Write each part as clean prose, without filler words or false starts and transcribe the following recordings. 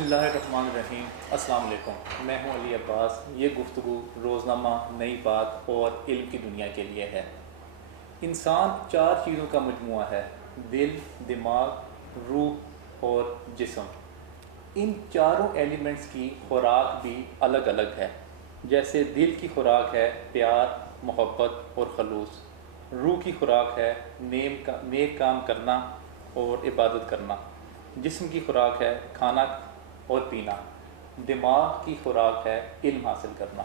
اللہ الرحمن الرحیم۔ السلام علیکم، میں ہوں علی عباس۔ یہ گفتگو روزنامہ نئی بات اور علم کی دنیا کے لیے ہے۔ انسان 4 چیزوں کا مجموعہ ہے: دل، دماغ، روح اور جسم۔ ان چاروں ایلیمنٹس کی خوراک بھی الگ الگ ہے۔ جیسے دل کی خوراک ہے پیار، محبت اور خلوص۔ روح کی خوراک ہے نیک کام کرنا اور عبادت کرنا۔ جسم کی خوراک ہے کھانا اور پینا۔ دماغ کی خوراک ہے علم حاصل کرنا۔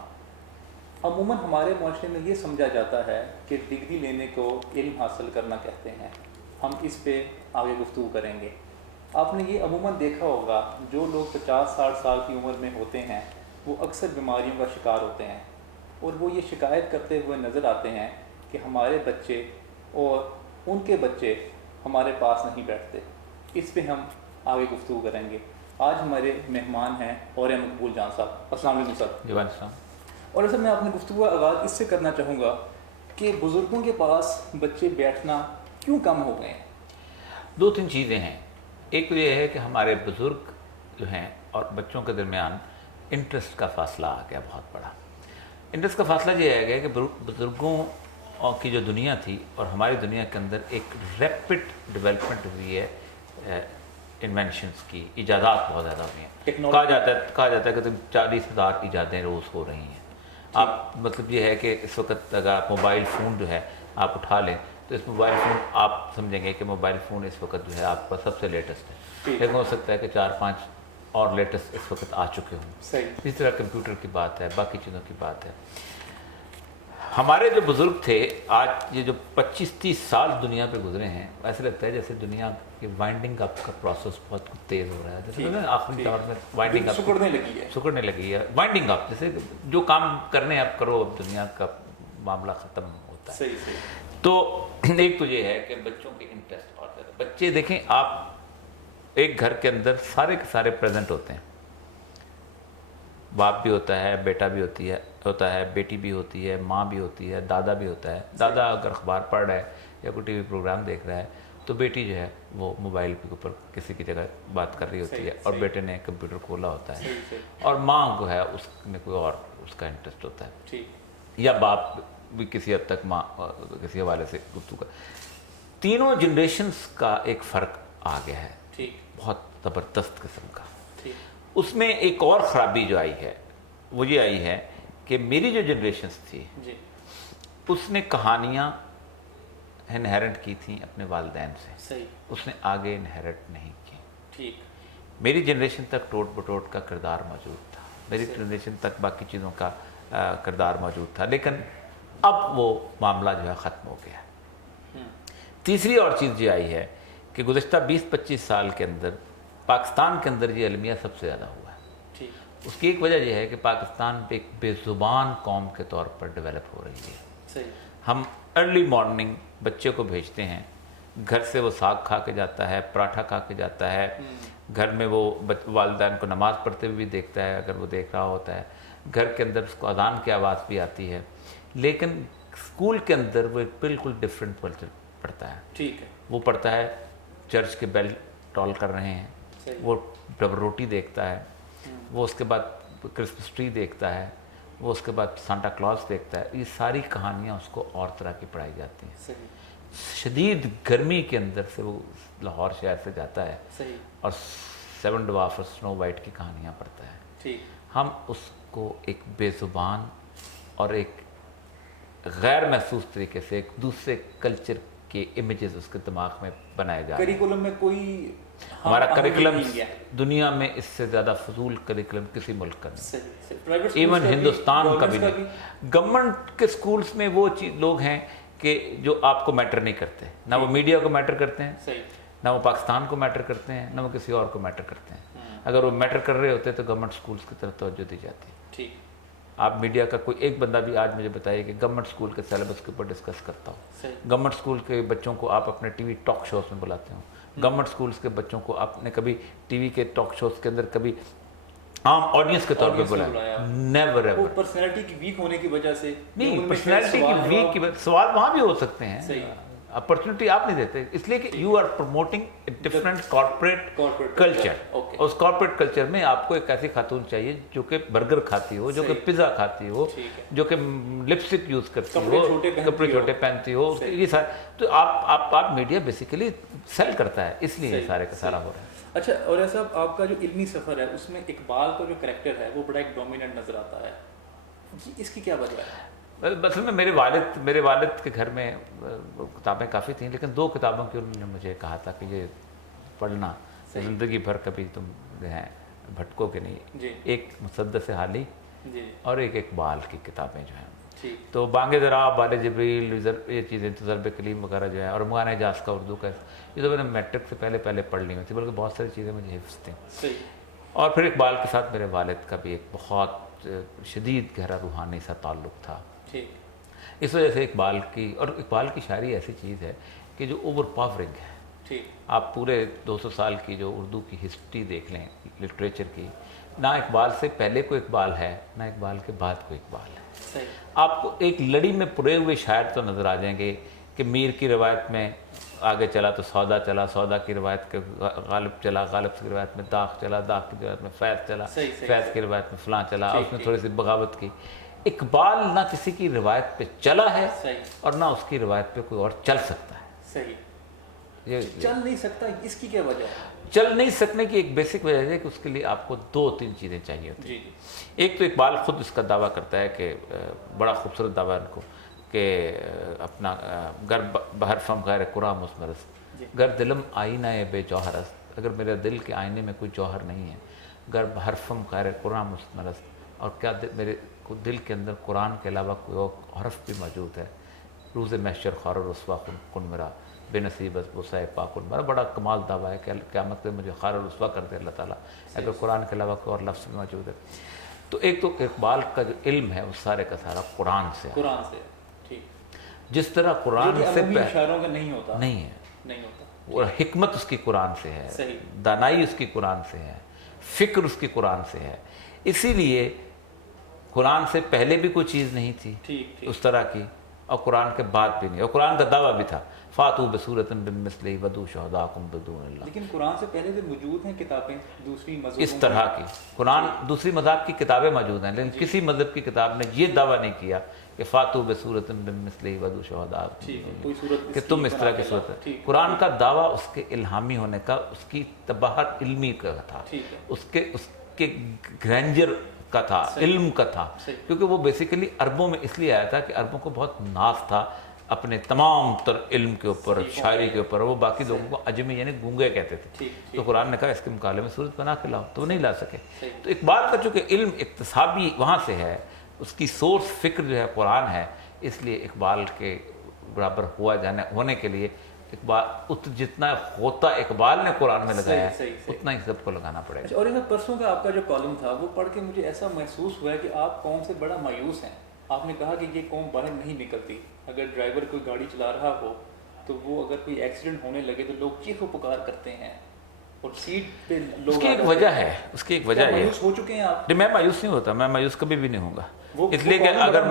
عموماً ہمارے معاشرے میں یہ سمجھا جاتا ہے کہ ڈگری لینے کو علم حاصل کرنا کہتے ہیں۔ ہم اس پہ آگے گفتگو کریں گے۔ آپ نے یہ عموماً دیکھا ہوگا، جو لوگ 50-60 سال کی عمر میں ہوتے ہیں وہ اکثر بیماریوں کا شکار ہوتے ہیں، اور وہ یہ شکایت کرتے ہوئے نظر آتے ہیں کہ ہمارے بچے اور ان کے بچے ہمارے پاس نہیں بیٹھتے۔ اس پہ ہم آگے گفتگو کریں گے۔ آج ہمارے مہمان ہیں اوریا مقبول جان صاحب۔ السلام علیکم سر۔ جی وعلیکم السلام۔ اور سر، میں اپنے گفتگو کا آغاز اس سے کرنا چاہوں گا کہ بزرگوں کے پاس بچے بیٹھنا کیوں کم ہو گئے ہیں؟ 2-3 چیزیں ہیں۔ ایک تو یہ ہے کہ ہمارے بزرگ جو ہیں اور بچوں کے درمیان انٹرسٹ کا فاصلہ آ گیا بہت بڑا۔ انٹرسٹ کا فاصلہ یہ آ گیا کہ بزرگوں کی جو دنیا تھی اور ہماری دنیا کے اندر ایک ریپڈ ڈیولپمنٹ ہوئی ہے، انوینشنس کی، ایجادات بہت زیادہ ہوئی ہیں۔ کہا جاتا ہے کہ 40,000 ایجادیں روز ہو رہی ہیں۔ آپ مطلب یہ ہے کہ اس وقت اگر آپ موبائل فون جو ہے آپ اٹھا لیں تو اس موبائل فون آپ سمجھیں گے کہ موبائل فون اس وقت جو ہے آپ کا سب سے لیٹسٹ ہے، لیکن ہو سکتا ہے کہ 4-5 اور لیٹسٹ اس وقت آ چکے ہوں۔ اسی طرح کمپیوٹر کی بات ہے، باقی چیزوں کی بات ہے۔ ہمارے جو بزرگ تھے، آج یہ جو 25-30 سال دنیا پہ گزرے ہیں، ایسے لگتا ہے جیسے دنیا کی وائنڈنگ اپ کا پروسیس بہت تیز ہو رہا ہے۔ جیسے آخری دور میں وائنڈنگ اپ سکڑنے لگی ہے، وائنڈنگ اپ، جیسے جو کام کرنے اب کرو، اب دنیا کا معاملہ ختم ہوتا ہے۔ تو ایک تو یہ ہے کہ بچوں کے انٹرسٹ بہت زیادہ۔ بچے دیکھیں، آپ ایک گھر کے اندر سارے کے سارے پریزنٹ ہوتے ہیں۔ باپ بھی ہوتا ہے، بیٹا بھی ہوتا ہے، بیٹی بھی ہوتی ہے، ماں بھی ہوتی ہے، دادا بھی ہوتا ہے۔ دادا اگر اخبار پڑھ رہا ہے یا کوئی ٹی وی پروگرام دیکھ رہا ہے تو بیٹی جو ہے وہ موبائل کے اوپر کسی کی جگہ بات کر رہی ہوتی ہے، اور بیٹے نے کمپیوٹر کھولا ہوتا ہے، اور ماں کو ہے اس میں کوئی اور اس کا انٹرسٹ ہوتا ہے، یا باپ بھی کسی حد تک ماں کسی حوالے سے گفتگو کا۔ تینوں جنریشنز کا ایک فرق آ گیا ہے، بہت زبردست قسم کا۔ اس میں ایک اور خرابی جو آئی ہے وہ یہ آئی ہے کہ میری جو جنریشنز تھی اس نے کہانیاں انہیرنٹ کی تھیں اپنے والدین سے، اس نے آگے انہیرنٹ نہیں کی۔ میری جنریشن تک ٹوٹ بٹوٹ کا کردار موجود تھا، میری جنریشن تک باقی چیزوں کا کردار موجود تھا، لیکن اب وہ معاملہ جو ہے ختم ہو گیا۔ تیسری اور چیز یہ آئی ہے کہ گزشتہ 20-25 سال کے اندر پاکستان کے اندر یہ المیہ سب سے زیادہ ہوا ہے۔ اس کی ایک وجہ یہ ہے کہ پاکستان پہ ایک بے زبان قوم کے طور پر ڈیولپ ہو رہی ہے۔ ہم ارلی مارننگ بچے کو بھیجتے ہیں، گھر سے وہ ساگ کھا کے جاتا ہے، پراٹھا کھا کے جاتا ہے، گھر میں وہ والدین کو نماز پڑھتے ہوئے بھی دیکھتا ہے اگر وہ دیکھ رہا ہوتا ہے، گھر کے اندر اس کو اذان کی آواز بھی آتی ہے، لیکن اسکول کے اندر وہ ایک بالکل ڈفرینٹ کلچر پڑھتا ہے۔ وہ پڑھتا ہے چرچ کے بیل ٹول کر رہے ہیں، وہ ڈبل روٹی دیکھتا ہے، وہ اس کے بعد کرسمس ٹری دیکھتا ہے، وہ اس کے بعد سانٹا کلاس دیکھتا ہے۔ یہ ساری کہانیاں اس کو اور طرح کی پڑھائی جاتی ہیں۔ شدید گرمی کے اندر سے وہ لاہور شہر سے جاتا ہے اور 7 ڈوارف اور سنو وائٹ کی کہانیاں پڑھتا ہے۔ ہم اس کو ایک بے زبان اور ایک غیر محسوس طریقے سے ایک دوسرے کلچر کے امیجز اس کے دماغ میں بنائے جا رہے ہیں۔ کریکولم میں کوئی ہمارا کریکولم دنیا میں اس سے زیادہ فضول کریکولم کسی ملک کا نہیں، ایون ہندوستان کا بھی نہیں۔ گورنمنٹ کے سکولز میں وہ لوگ ہیں کہ جو آپ کو میٹر نہیں کرتے، نہ وہ میڈیا کو میٹر کرتے ہیں، نہ وہ پاکستان کو میٹر کرتے ہیں، نہ وہ کسی اور کو میٹر کرتے ہیں۔ اگر وہ میٹر کر رہے ہوتے تو گورنمنٹ سکولز کی طرف توجہ دی جاتی۔ آپ میڈیا کا کوئی ایک بندہ بھی آج مجھے بتائیے کہ گورنمنٹ سکول کے سیلیبس کے اوپر ڈسکس کرتا ہو۔ گورنمنٹ سکول کے بچوں کو آپ اپنے ٹی وی ٹاک شوز میں بلاتے ہوں، گورنمنٹ سکولز کے بچوں کو آپ نے کبھی ٹی وی کے ٹاک شوز کے اندر کبھی عام آڈینس کے طور پہ بلایا؟ Never ever. پرسنالٹی کی ویک ہونے کی وجہ سے نہیں، پرسنالٹی کی ویک کی سوال وہاں بھی ہو سکتے ہیں، اپرچونیٹی آپ نہیں دیتے، اس لیے کہ you are promoting different corporate culture. اور اس کارپوریٹ کلچر میں آپ کو ایک ایسی خاتون چاہیے جو کہ برگر کھاتی ہو، جو کہ پیزا کھاتی ہو، جو کہ لپسٹک یوز کرتی ہو، کپڑے چھوٹے پہنتی ہو، یہ سارے. تو آپ میڈیا بیسیکلی سیل کرتا ہے، اس لیے یہ سارے کا سارا ہو رہا ہے. اچھا، اور ایسا آپ کا جو علمی سفر ہے اس میں اقبال کا جو کریکٹر ہے وہ بڑا ایک ڈومیننٹ نظر آتا ہے، اس کی کیا وجہ ہے؟ اصل میں میرے والد کے گھر میں کتابیں کافی تھیں، لیکن 2 کتابوں کی انہوں نے مجھے کہا تھا کہ یہ پڑھنا، زندگی بھر کبھی تم جو ہیں بھٹکو کہ نہیں. ایک مسدس حالی اور ایک اقبال کی کتابیں جو ہیں. تو بانگ ذرا، بال جبریل، یہ چیزیں ضرب کلیم وغیرہ جو ہے، اور مغانہ اجاز کا اردو کا، یہ تو میں نے میٹرک سے پہلے پڑھ لی ہوئی تھی، بلکہ بہت ساری چیزیں مجھے حفظ تھیں. اور پھر اقبال کے ساتھ میرے والد کا بھی ایک بہت شدید گہرا روحانی سا تعلق تھا. اس وجہ سے اقبال کی شاعری ایسی چیز ہے کہ جو اوور پاورنگ ہے. آپ پورے 200 سال کی جو اردو کی ہسٹری دیکھ لیں لٹریچر کی، نہ اقبال سے پہلے کوئی اقبال ہے، نہ اقبال کے بعد کوئی اقبال ہے. آپ کو ایک لڑی میں پڑے ہوئے شاعر تو نظر آ جائیں گے کہ میر کی روایت میں آگے چلا تو سودا چلا، سودا کی روایت کے غالب چلا، غالب کی روایت میں داغ چلا، داغ کی روایت میں فیض چلا، فیض کی روایت میں فلاں چلا، اس میں تھوڑی سی بغاوت کی. اقبال نہ کسی کی روایت پہ چلا ہے اور نہ اس کی روایت پہ کوئی اور چل سکتا ہے. چل نہیں سکتا، اس کی کیا وجہ ہے؟ چل نہیں سکنے کی ایک بیسک وجہ ہے کہ اس کے لیے آپ کو 2-3 چیزیں چاہیے ہوتی ہیں. ایک تو اقبال خود اس کا دعویٰ کرتا ہے کہ بڑا خوبصورت دعویٰ ان کو کہ اپنا گر بہر فم غیر قرآن مسمرس، گر دلم آئینہ بے جوہرس، اگر میرے دل کے آئینے میں کوئی جوہر نہیں ہے، گر بہر فم غیر قرآن مسمرس، اور کیا میرے دل کے اندر قرآن کے علاوہ کوئی اور حرف بھی موجود ہے، روز محشر خار و رسوا کن میرا بے نصیبت وسائے پاکن میرا. بڑا کمال دعویٰ ہے کہ قیامت میں مجھے خار و رسوا کر دے اللہ تعالیٰ اگر قرآن کے علاوہ کوئی اور لفظ بھی موجود ہے. تو ایک تو اقبال کا جو علم ہے وہ سارے کا سارا قرآن سے جس طرح قرآن سے اشاروں کا نہیں ہوتا، نہیں ہے، اور حکمت اس کی قرآن سے ہے، دانائی اس کی قرآن سے ہے، فکر اس کی قرآن سے ہے. اسی لیے قرآن سے پہلے بھی کوئی چیز نہیں تھی اس طرح کی، اور قرآن کے بعد بھی نہیں. اور قرآن کا دعویٰ بھی تھا فاتو بصورۃ من مثلہ ودعوا شہداءکم بدون اللہ. لیکن قرآن سے پہلے بھی موجود ہیں کتابیں دوسری مذہبوں اس طرح کی. قرآن دوسری مذہب کی کتابیں موجود ہیں، لیکن کسی مذہب کی کتاب نے یہ دعویٰ نہیں کیا کہ فاتو بصورۃ من مثلہ ودعوا شہداءکم کہ تم اس طرح کی صورت. قرآن کا دعویٰ اس کے الہامی ہونے کا، اس کی تباہت علمی کا تھا، اس کے گرینجر کا تھا، علم کا تھا. کیونکہ وہ بیسیکلی عربوں میں اس لیے آیا تھا کہ عربوں کو بہت ناز تھا اپنے تمام تر علم کے اوپر، شاعری کے اوپر. وہ باقی لوگوں کو عجمی یعنی گونگے کہتے تھے. تو قرآن نے کہا اس کے مقابلے میں صورت بنا کے لاؤ، تو وہ نہیں لا سکے. تو اقبال کا چونکہ علم اکتسابی وہاں سے ہے، اس کی سورس فکر جو ہے قرآن ہے، اس لیے اقبال کے برابر ہونے کے لیے اقبال جتنا ہوتا اقبال نے قرآن میں لگایا ہے اتنا ہی سب کو لگانا پڑے گا. اور پرسوں کا آپ کا جو کالم تھا وہ پڑھ کے مجھے ایسا محسوس ہوا ہے کہ آپ قوم سے بڑا مایوس ہیں. آپ نے کہا کہ یہ قوم باہر نہیں نکلتی. اگر ڈرائیور کوئی گاڑی چلا رہا ہو تو وہ اگر کوئی ایکسیڈنٹ ہونے لگے تو لوگ چیخ و پکار کرتے ہیں، اور سیٹ پہ لوگ. اس کی ایک وجہ ہے، اس کی ایک وجہ ہے. مایوس ہو چکے ہیں آپ؟ میں مایوس نہیں ہوتا، میں مایوس کبھی بھی نہیں ہوں گا. اس لیے کہ اگر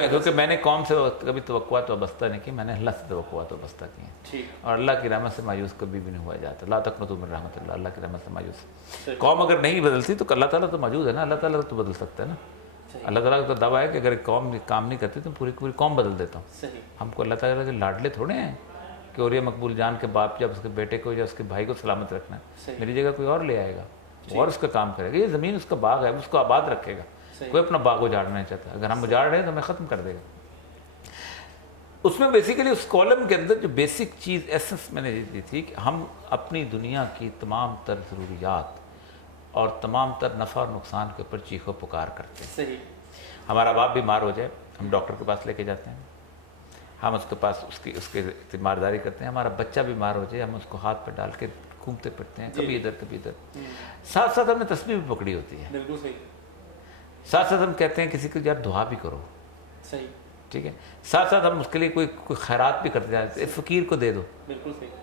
کیونکہ میں نے قوم سے کبھی توقعات وابستہ نہیں کی، میں نے اللہ سے توقعات وابستہ کی ہیں. اور اللہ کی رحمت سے مایوس کبھی بھی نہیں ہوا جاتا. لا تقنطوا من رحمت اللہ، اللہ کی رحمت سے مایوس. قوم اگر نہیں بدلتی تو اللہ تعالیٰ تو موجود ہے نا، اللہ تعالیٰ تو بدل سکتا ہے نا. اللہ تعالیٰ کا دعویٰ ہے کہ اگر قوم کام نہیں کرتی تو پوری پوری قوم بدل دیتا ہوں. ہم کو اللہ تعالیٰ کے لاڈلے تھوڑے ہیں کہ اور یہ مقبول جان کے باپ جب اس کے بیٹے کو یا اس کے بھائی کو سلامت رکھنا ہے، میری جگہ کوئی اور لے آئے گا اور اس کا کام کرے گا. یہ زمین اس کا باغ ہے، اس کو آباد رکھے گا. کوئی اپنا باغ اجاڑنا نہیں چاہتا. اگر ہم اجاڑ رہے ہیں تو ہمیں ختم کر دے گا. اس میں بیسیکلی اس کالم کے اندر جو بیسک چیز ایسنس میں نے دی تھی کہ ہم اپنی دنیا کی تمام تر ضروریات اور تمام تر نفع اور نقصان کے اوپر چیخ و پکار کرتے ہیں. ہمارا باپ بیمار ہو جائے ہم ڈاکٹر کے پاس لے کے جاتے ہیں، ہم اس کے پاس اس کے تیمارداری کرتے ہیں. ہمارا بچہ بیمار ہو جائے ہم اس کو ہاتھ پہ ڈال کے گھومتے پھرتے ہیں، کبھی ادھر کبھی ادھر. ساتھ ساتھ ہم نے تسبیح بھی پکڑی ہوتی ہے. بالکل صحیح. ساتھ ساتھ ہم کہتے ہیں کسی کو یار دعا بھی کرو. صحیح. ٹھیک ہے. ساتھ ساتھ ہم اس کے لیے کوئی خیرات بھی کرتے جاتے ہیں، فقیر کو دے دو. بالکل صحیح.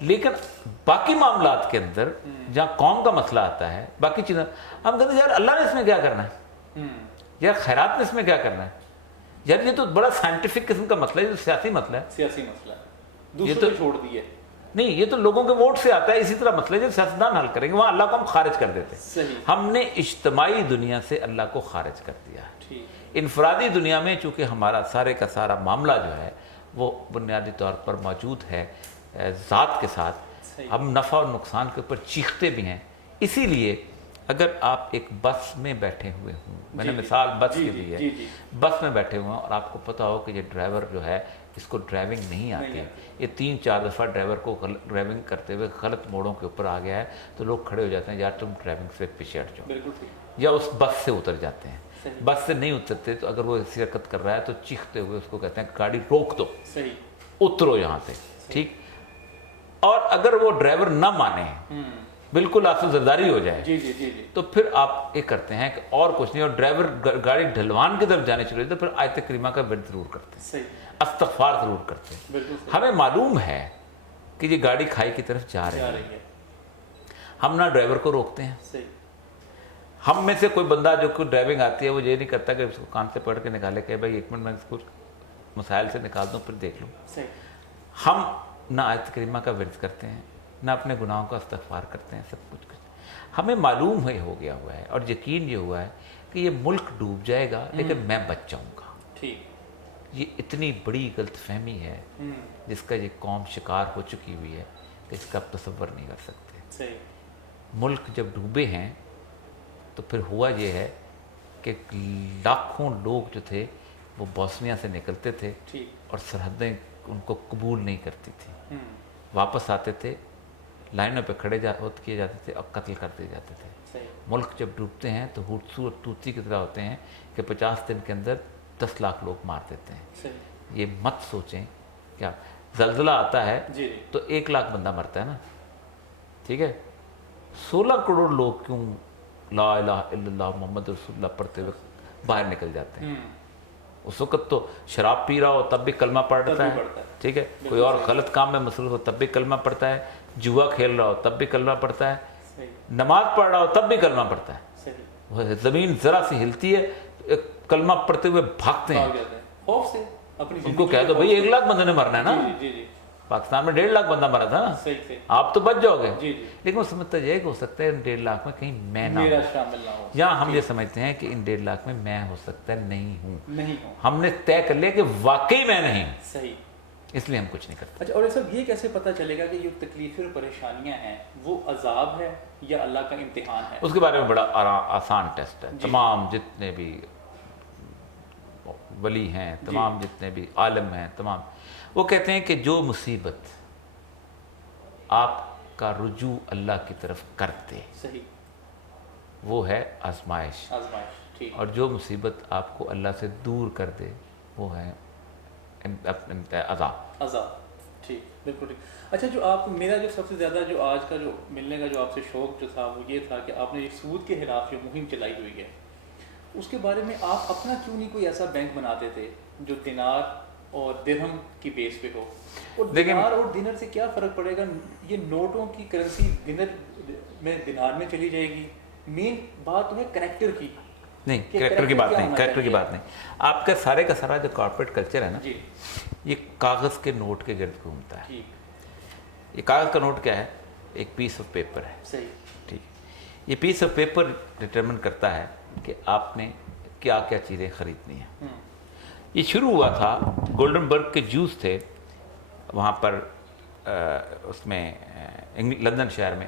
لیکن باقی معاملات کے اندر جہاں قوم کا مسئلہ آتا ہے، باقی چیزیں ہم کہتے ہیں یار اللہ نے اس میں کیا کرنا ہے، یار خیرات نے اس میں کیا کرنا ہے. یار یہ تو بڑا سائنٹیفک قسم کا مسئلہ ہے، جو سیاسی مسئلہ ہے. سیاسی مسئلہ ہے. دوسروں کو چھوڑ دیے. نہیں, یہ تو لوگوں کے ووٹ سے آتا ہے. اسی طرح مسئلے جب سیاستدان حل کریں گے وہاں اللہ کو ہم خارج کر دیتے ہیں. صحیح. ہم نے اجتماعی دنیا سے اللہ کو خارج کر دیا ہے. ٹھیک. انفرادی دنیا میں چونکہ ہمارا سارے کا سارا معاملہ جو ہے وہ بنیادی طور پر موجود ہے ذات کے ساتھ, ہم نفع اور نقصان کے اوپر چیختے بھی ہیں. اسی لیے اگر آپ ایک بس میں بیٹھے ہوئے ہوں, میں نے مثال بس کی دی ہے, بس میں بیٹھے ہوئے ہیں اور آپ کو پتہ ہو کہ یہ ڈرائیور جو ہے اس کو ڈرائیونگ نہیں آتی, یہ 3-4 دفعہ ڈرائیور کو ڈرائیونگ کرتے ہوئے غلط موڑوں کے اوپر آ گیا ہے, تو لوگ کھڑے ہو جاتے ہیں یار تم ڈرائیونگ سے پیچھے ہٹ جاؤ, یا اس بس سے اتر جاتے ہیں. بس سے نہیں اترتے تو اگر وہ ایسی حرکت کر رہا ہے تو چیختے ہوئے اس کو کہتے ہیں گاڑی روک دو, اترو یہاں سے. ٹھیک. اور اگر وہ ڈرائیور نہ مانے, بالکل آپ سے زرداری ہو جائے, تو پھر آپ یہ کرتے ہیں کہ اور کچھ نہیں, اور ڈرائیور گاڑی ڈھلوان کی طرف جانے چلے تو پھر آیت کریمہ کا ورد ضرور کرتے ہیں, استغفار ضرور کرتے ہیں. ہمیں معلوم ہے کہ یہ گاڑی کھائی کی طرف جا رہی ہے, ہم نہ ڈرائیور کو روکتے ہیں. ہم میں سے کوئی بندہ جو کوئی ڈرائیونگ آتی ہے وہ یہ نہیں کرتا کہ اس کو کان سے پڑھ کے نکالے کہ بھائی 1 منٹ میں اس کو مسائل سے نکال دوں پھر دیکھ لوں. ہم نہ آیت کریمہ کا ورد کرتے ہیں, نہ اپنے گناہوں کا استغفار کرتے ہیں, سب کچھ کرتے ہیں. ہمیں معلوم ہو گیا ہوا ہے اور یقین یہ ہوا ہے کہ یہ ملک ڈوب جائے گا لیکن میں بچ جاؤں گا. یہ اتنی بڑی غلط فہمی ہے جس کا یہ قوم شکار ہو چکی ہوئی ہے کہ اس کا آپ تصور نہیں کر سکتے. ملک جب ڈوبے ہیں تو پھر ہوا یہ ہے کہ لاکھوں لوگ جو تھے وہ بوسنیا سے نکلتے تھے اور سرحدیں ان کو قبول نہیں کرتی تھی, واپس آتے تھے, لائنوں پہ کھڑے کیے جاتے تھے اور قتل کر دیے جاتے تھے. ملک جب ڈوبتے ہیں تو ہوتسو اور توتسی کی طرح ہوتے ہیں کہ 50 دن کے اندر 10 لاکھ لوگ مار دیتے ہیں. یہ مت سوچیں کیا زلزلہ آتا ہے تو 1 لاکھ بندہ مرتا ہے نا, ٹھیک ہے, 16 کروڑ لوگ کیوں لا الہ الا اللہ محمد رسول اللہ پڑھتے ہوئے باہر نکل جاتے ہیں. اس وقت تو شراب پی رہا ہو تب بھی کلمہ پڑھ رہتا ہے, ٹھیک ہے, کوئی اور غلط کام میں مصروف ہو تب بھی کلمہ پڑھتا ہے, جوا کھیل رہا ہو تب بھی کلمہ پڑھتا ہے, نماز پڑھ رہا ہو تب بھی کلمہ پڑھتا ہے. زمین ذرا سی ہلتی ہے کلمہ پڑھتے ہوئے بھاگتے ہیں, ان کو کہہ دو بھائی 1 لاکھ بندے نے مرنا ہے نا, پاکستان میں 1.5 لاکھ بندہ مرا تھا نا, آپ تو بچ جاؤ گے. لیکن وہ سمجھتا یہ کہ ہو سکتا ہے ان 1.5 لاکھ میں کہیں میں نہ ہوں, یا ہم یہ سمجھتے ہیں کہ ان 1.5 لاکھ میں میں ہو سکتا ہے نہیں ہوں. ہم نے طے کر لیا کہ واقعی میں نہیں ہوں, اس لیے ہم کچھ نہیں کرتے. اچھا, اور سب یہ کیسے پتہ چلے گا کہ یہ تکلیفیں اور پریشانیاں ہیں وہ عذاب ہے یا اللہ کا امتحان ہے؟ اس کے بارے میں بڑا آسان ٹیسٹ ہے. تمام جتنے بھی ولی ہیں, تمام جتنے بھی عالم ہیں, تمام وہ کہتے ہیں کہ جو مصیبت آپ کا رجوع اللہ کی طرف کرتے وہ ہے آزمائش, اور جو مصیبت آپ کو اللہ سے دور کر دے وہ ہے عذاب. ٹھیک, بالکل ٹھیک. اچھا, جو آپ میرا جو سب سے زیادہ جو آج کا جو ملنے کا جو آپ سے شوق جو تھا وہ یہ تھا کہ آپ نے ایک سود کے خلاف جو مہم چلائی ہوئی ہے اس کے بارے میں آپ اپنا کیوں نہیں کوئی ایسا بینک بناتے تھے جو دینار اور درہم کی بیس پہ ہو؟ اور دینار اور دینر سے کیا فرق پڑے گا؟ یہ نوٹوں کی کرنسی دینار میں چلی جائے گی. مین بات تو ہے کریکٹر کی, نہیں کریکٹر کی بات نہیں, کریکٹر کی بات نہیں. آپ کا سارے کا سارا جو کارپوریٹ کلچر ہے نا, یہ کاغذ کے نوٹ کے گرد گھومتا ہے. یہ کاغذ کا نوٹ کیا ہے؟ ایک پیس آف پیپر ہے. صحیح, ٹھیک. یہ پیس آف پیپر ڈٹرمن کرتا ہے کہ آپ نے کیا کیا چیزیں خریدنی ہیں. یہ شروع ہوا تھا گولڈن برگ کے جوس تھے وہاں پر اس میں لندن شہر میں,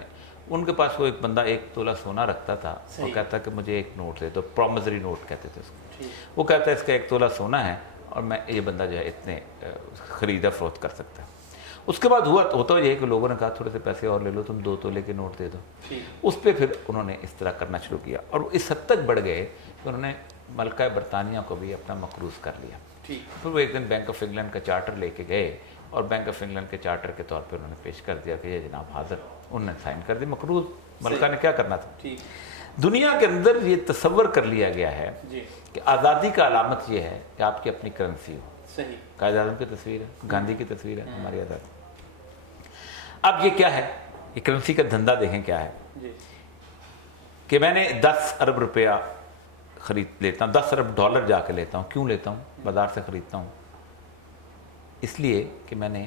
ان کے پاس وہ ایک بندہ 1 تولہ سونا رکھتا تھا. وہ کہتا کہ مجھے ایک نوٹ دے دو, پرومزری نوٹ کہتے تھے اس کو. وہ کہتا ہے اس کا 1 تولہ سونا ہے اور میں یہ بندہ جو ہے اتنے خریدا فروخت کر سکتا ہے. اس کے بعد ہوتا یہ ہے کہ لوگوں نے کہا تھوڑے سے پیسے اور لے لو, تم 2 تولے کے نوٹ دے دو. اس پہ پھر انہوں نے اس طرح کرنا شروع کیا اور اس حد تک بڑھ گئے کہ انہوں نے ملکہ برطانیہ کو بھی اپنا مقروض کر لیا. پھر وہ ایک دن بینک آف انگلینڈ کا چارٹر لے کے گئے اور بینک آف انگلینڈ کے چارٹر کے طور پہ انہوں نے پیش کر دیا کہ یہ جناب حاضر. انہوں نے سائن کر دی مقروض. ملکہ نے کیا کرنا تھا؟ دنیا کے اندر یہ تصور کر لیا گیا ہے کہ آزادی کا علامت یہ ہے کہ آپ کی اپنی کرنسی ہو. قائد اعظم کی تصویر ہے, گاندھی کی تصویر ہے, ہماری آزادی. اب یہ کیا ہے؟ یہ کرنسی کا دھندا دیکھیں کیا ہے کہ میں نے 10 ارب روپیہ خرید لیتا ہوں, 10 ارب ڈالر جا کے لیتا ہوں. کیوں لیتا ہوں؟ بازار سے خریدتا ہوں اس لیے کہ میں نے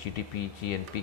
GDP GNP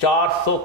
400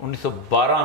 1912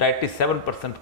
97%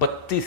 32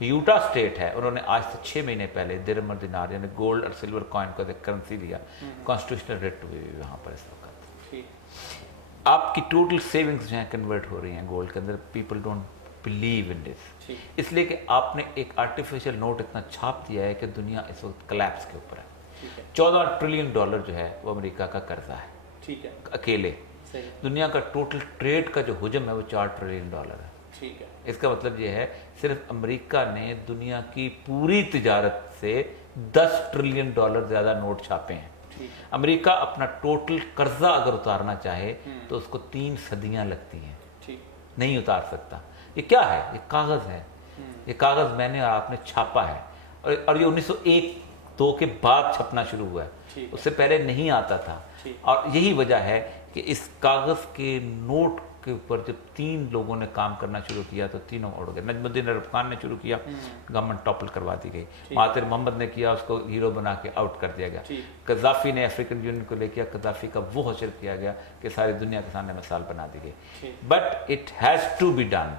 یوٹا اسٹیٹ ہے، انہوں نے آج سے 6 مہینے پہلے درہم اور دینار یعنی گولڈ اور سلور کوائن کو کرنسی لیا، کانسٹیٹیوشنل ریٹ ہوئی وہاں پر اس وقت۔ آپ کی ٹوٹل سیونگز جو ہیں کنورٹ ہو رہی ہیں گولڈ کے اندر، پیپل ڈونٹ بلیو ان دس، اس لیے کہ آپ نے ایک آرٹیفیشل نوٹ اتنا چھاپ دیا ہے کہ دنیا اس وقت کلیپس کے اوپر ہے۔ 14 ٹریلین ڈالر جو ہے وہ امریکہ کا قرضہ ہے ٹھیک ہے، اکیلے۔ دنیا کا ٹوٹل ٹریڈ کا جو حجم ہے وہ 4 ٹریلین ڈالر ہے۔ ٹھیک ہے، اس کا مطلب یہ ہے صرف امریکہ نے دنیا کی پوری تجارت سے 10 ٹریلین ڈالر زیادہ نوٹ چھاپے ہیں۔ امریکہ اپنا ٹوٹل قرضہ اگر اتارنا چاہے تو اس کو 3 صدیاں لگتی ہیں، نہیں اتار سکتا۔ یہ کیا ہے؟ یہ کاغذ ہے، یہ کاغذ میں نے اور آپ نے چھاپا ہے، اور یہ 1901-2 کے بعد چھپنا شروع ہوا ہے، اس سے پہلے نہیں آتا تھا۔ اور یہی وجہ ہے کہ اس کاغذ کے نوٹ کے اوپر جب 3 لوگوں نے کام کرنا شروع کیا تو تینوں اڑ گئے۔ نجم الدین ارب خان نے شروع کیا، گورنمنٹ ٹاپل کروا دی گئی۔ مہاتیر محمد نے کیا، اس کو ہیرو بنا کے آؤٹ کر دیا گیا۔ قذافی نے افریقن یونین کو لے کیا، قذافی کا وہ حشر کیا گیا کہ ساری دنیا کے سامنے مثال بنا دی گئی۔ But it has to be done,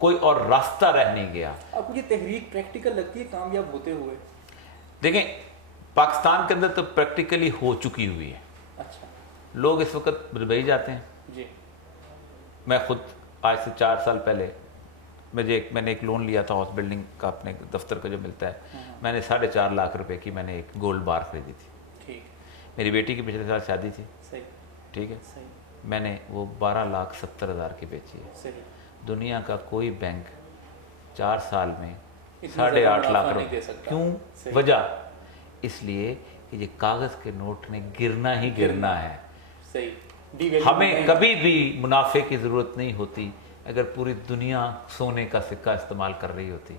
کوئی اور راستہ رہ نہیں گیا۔ اب یہ تحریک پریکٹیکل لگتی ہے کامیاب ہوتے ہوئے؟ دیکھیں پاکستان کے اندر تو پریکٹیکلی ہو چکی ہوئی ہے۔ اچھا، لوگ اس وقت دبئی جاتے ہیں۔ جی، میں خود آج سے 4 سال پہلے میں نے ایک لون لیا تھا ہاؤس بلڈنگ کا، اپنے دفتر کا جو ملتا ہے، میں نے 4.5 لاکھ روپے کی میں نے ایک گولڈ بار خریدی تھی۔ ٹھیک، میری بیٹی کی پچھلے سال شادی تھی، صحیح، ٹھیک ہے، صحیح، میں نے وہ 12,70,000 کی بیچی ہے۔ صحیح۔ دنیا کا کوئی بینک 4 سال میں اتنا 8.5 زیادہ لاکھ منافع نہیں روپے دے سکتا۔ کیوں؟ صحیح۔ وجہ اس لیے کہ یہ کاغذ کے نوٹ نے گرنا ہی گرنا ہے۔ صحیح، ہمیں کبھی بھی منافع کی ضرورت نہیں ہوتی اگر پوری دنیا سونے کا سکہ استعمال کر رہی ہوتی۔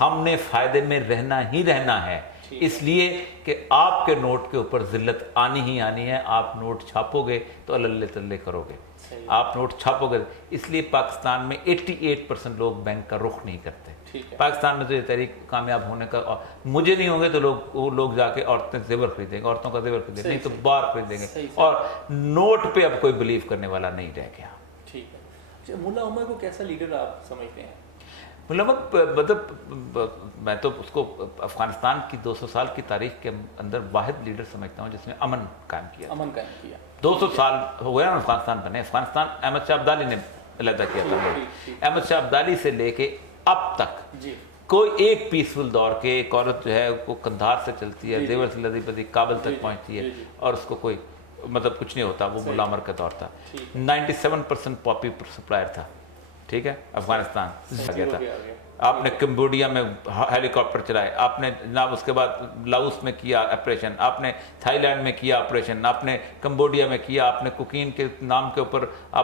ہم نے فائدے میں رہنا ہی رہنا ہے، اس لیے کہ آپ کے نوٹ کے اوپر ذلت آنی ہی آنی ہے۔ آپ نوٹ چھاپو گے تو اللہ تلے کرو گے، آپ نوٹ چھاپو گے۔ اس لیے پاکستان میں 88% لوگ بینک کا رخ نہیں کرتے۔ پاکستان میں تو یہ تحریک کامیاب ہونے کا، مجھے نہیں ہوں گے تو وہ لوگ جا کے عورتیں زیور خریدیں گے، عورتوں کا زیور خریدیں گے، نہیں تو بار خریدیں گے، اور نوٹ پہ اب کوئی بلیو کرنے والا نہیں رہ گیا۔ ٹھیک ہے، ملا عمر کو کیسا لیڈر آپ سمجھتے ہیں؟ ملا عمر مطلب میں تو اس کو افغانستان کی 200 سال کی تاریخ کے اندر واحد لیڈر سمجھتا ہوں جس نے امن قائم کیا۔ 200 سال ہو گیا نا افغانستان بنے۔ افغانستان احمد شاہ ابدالی نے علیحدہ کیا تھا۔ احمد شاہ ابدالی سے لے کے اب تک کوئی ایک پیسفل دور کے ایک عورت جو ہے وہ قندھار سے چلتی ہے، زیور سے لدی پدی کابل تک پہنچتی ہے، اور اس کو کوئی مطلب کچھ نہیں ہوتا۔ وہ ملا عمر کا دور تھا، 97% پاپی سپلائر تھا، ٹھیک ہے، افغانستان گیا تھا۔ آپ نے کمبوڈیا میں ہیلی کاپٹر چلائے، آپ نے جناب اس کے بعد لاؤس میں کیا آپریشن، آپ نے تھائی لینڈ میں کیا آپریشن، آپ نے کمبوڈیا میں کیا، آپ نے کوکین کے نام کے اوپر آپ